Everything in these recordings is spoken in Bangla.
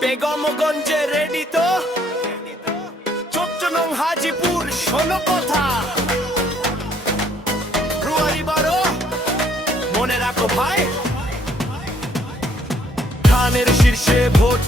বেগমগঞ্জে রেডি তো। চোদ্দ হাজিপুর, শোনো কথা। রুয়ারি বারো, মনে রাখো ভাই। খানের শীর্ষে ভোট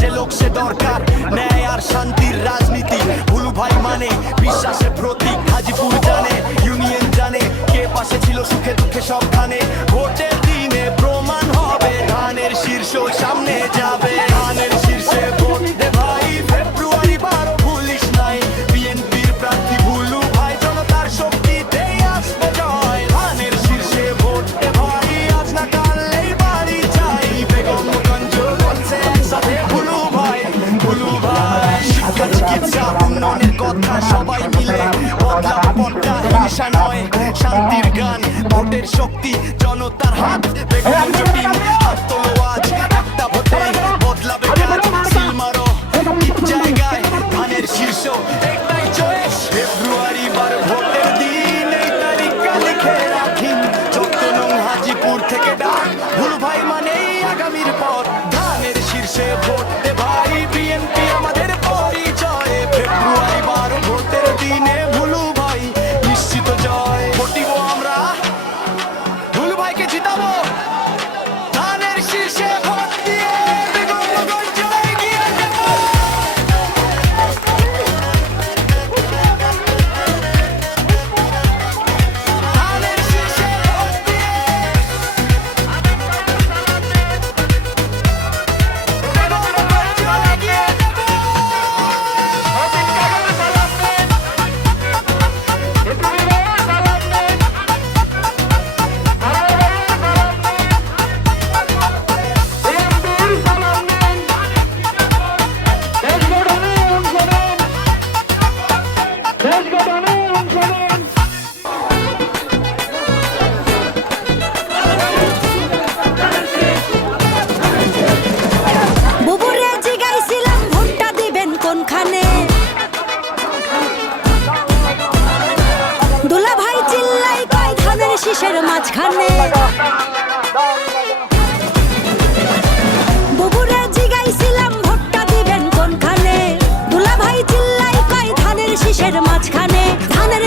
যে লোক সে দরকার। ন্যায় আর শান্তির রাজনীতি ভুলু ভাই মানে বিশ্বাসের প্রতীক। হাজিপুর জানে, ইউনিয়ন জানে, কে পাশে ছিল সুখে দুঃখে সব ধানে ভোটের দিনে প্রমাণ হবে, ধানের শীর্ষ সামনে যাবে। ধানের রাজনীতির গান ভোটের শক্তি জনতার হাত বেগম জটিল আত্মলোয়াজ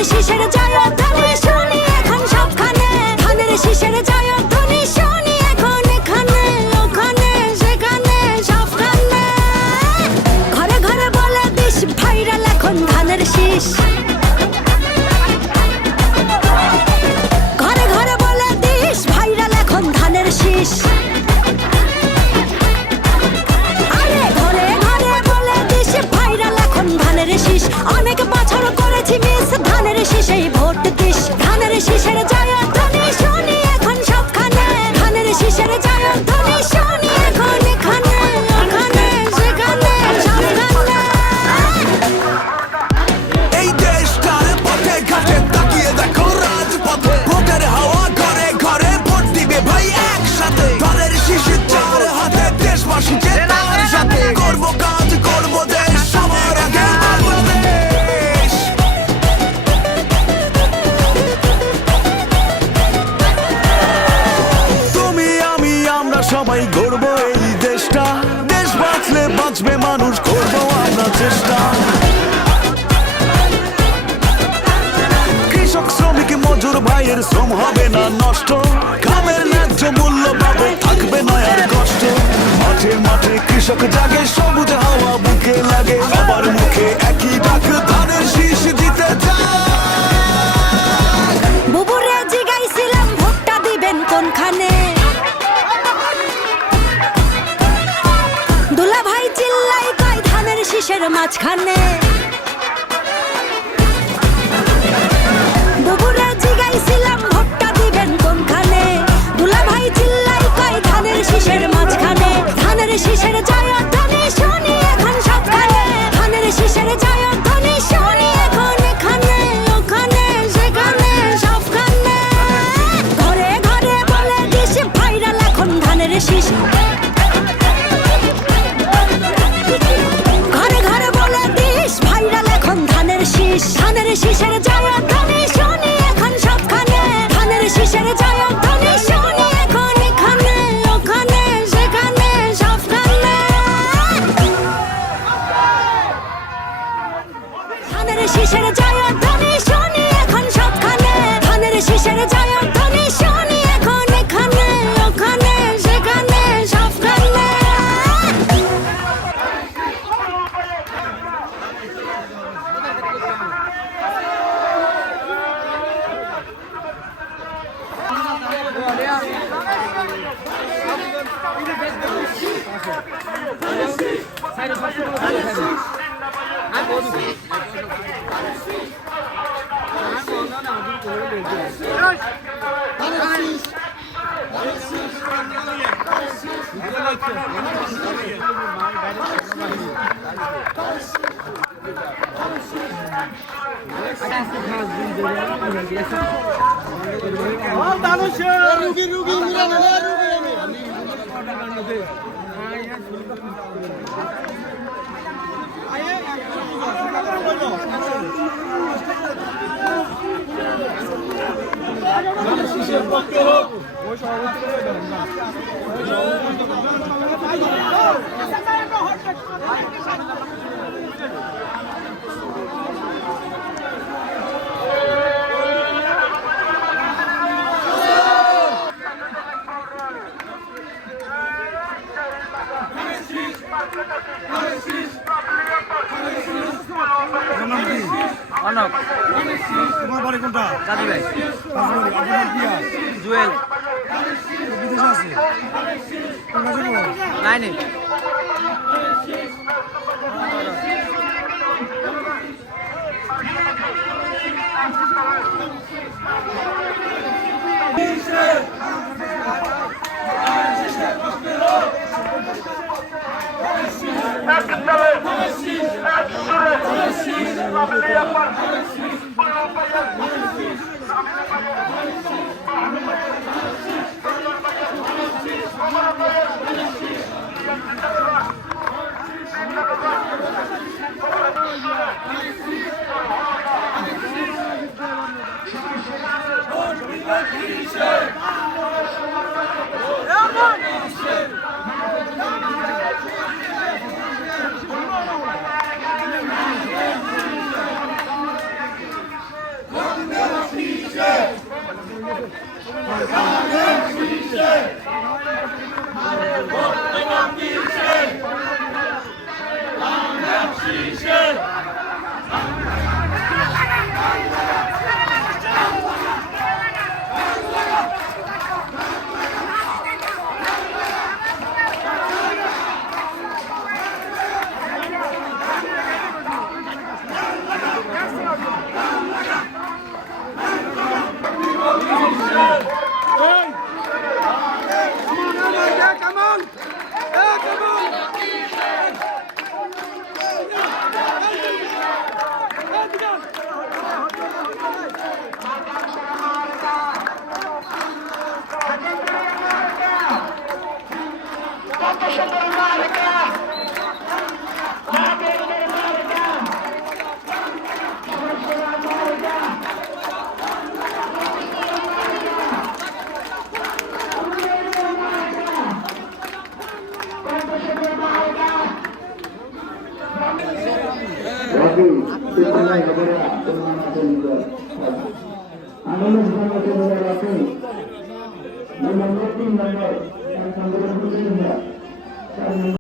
শিশের জয় ধানের শুনি এখন সবখানে। ধানের শীষের জয় 谁不。সবাই গড়ব এই দেশটা। দেশ বাঁচলে বাঁচবে, মানুষ করব আমরা চেষ্টা। কৃষক, শ্রমিক, মজুর ভাইয়ের শ্রম হবে না নষ্ট। খামের ন্যায্য মূল্য পাবে, থাকবে না কষ্ট। মাঠে মাঠে কৃষক জাগে, সবুজ হাওয়া বুকে লাগে আবার মুখে একই ডাক মাঝখানে শিশুর পক্ষে হোক ওই সভাপতি অনক তোমার বাড়ি কোনটা? দাদি ভাই। জুয়েল। নাই Papa, Papa, করে আত্মনামা জন্য আনন্দ জীবন কেন্দ্র নম্বর তিন নম্বর সংগঠন